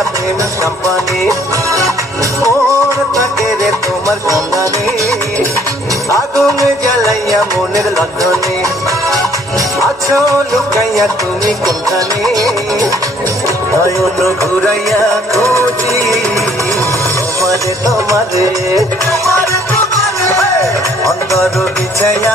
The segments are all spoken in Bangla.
জ্বালাইয়া প্রেম সম্পানে মোর থাকে রে তোমার সন্ধানে আগুন জ্বালাইয়া মনের লক্ষণে আছো লুকাইয়া তুমি কোনখানে? নয়ন ঘুরাইয়া খুঁজি তোমারে তোমারে। অন্তর বিছাইয়া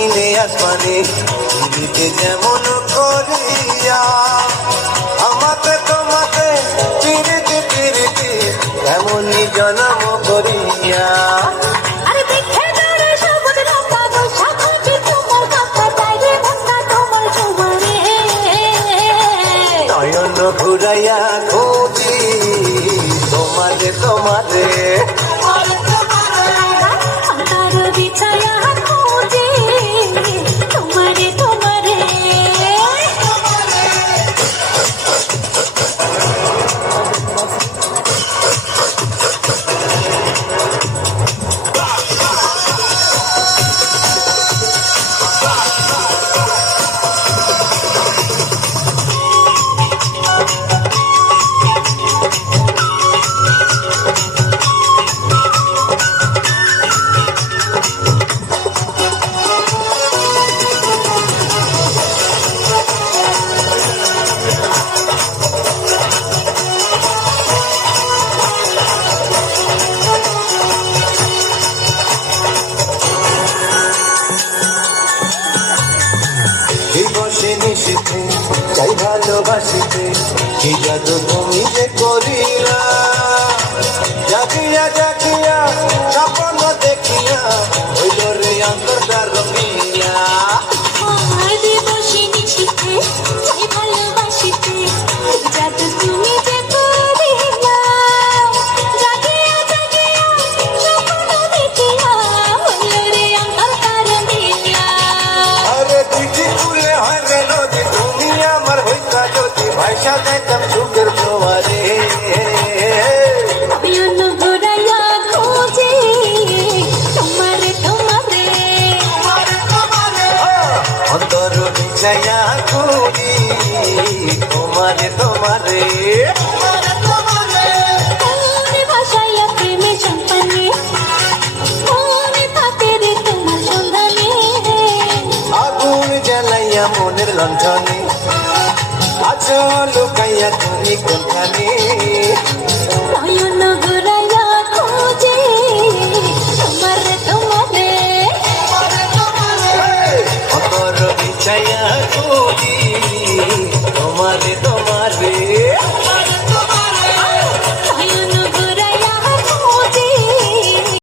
আসমানে দিতে যেমন করিয়া আমাকে তোমাকে চিরিতে চিরিতে এমনই জনম করিয়া। আরে চাই ভালোবাসিতে কি জাদু তুমি যে করিলা? জাগিয়া জাগিয়া স্বপ্ন দেখিয়া হইল রে তোমার সন্ধানে? আগুন জ্বালাইয়া মনের লণ্ঠনে। আছো লুকাইয়া তুমি কোনখানে তোমার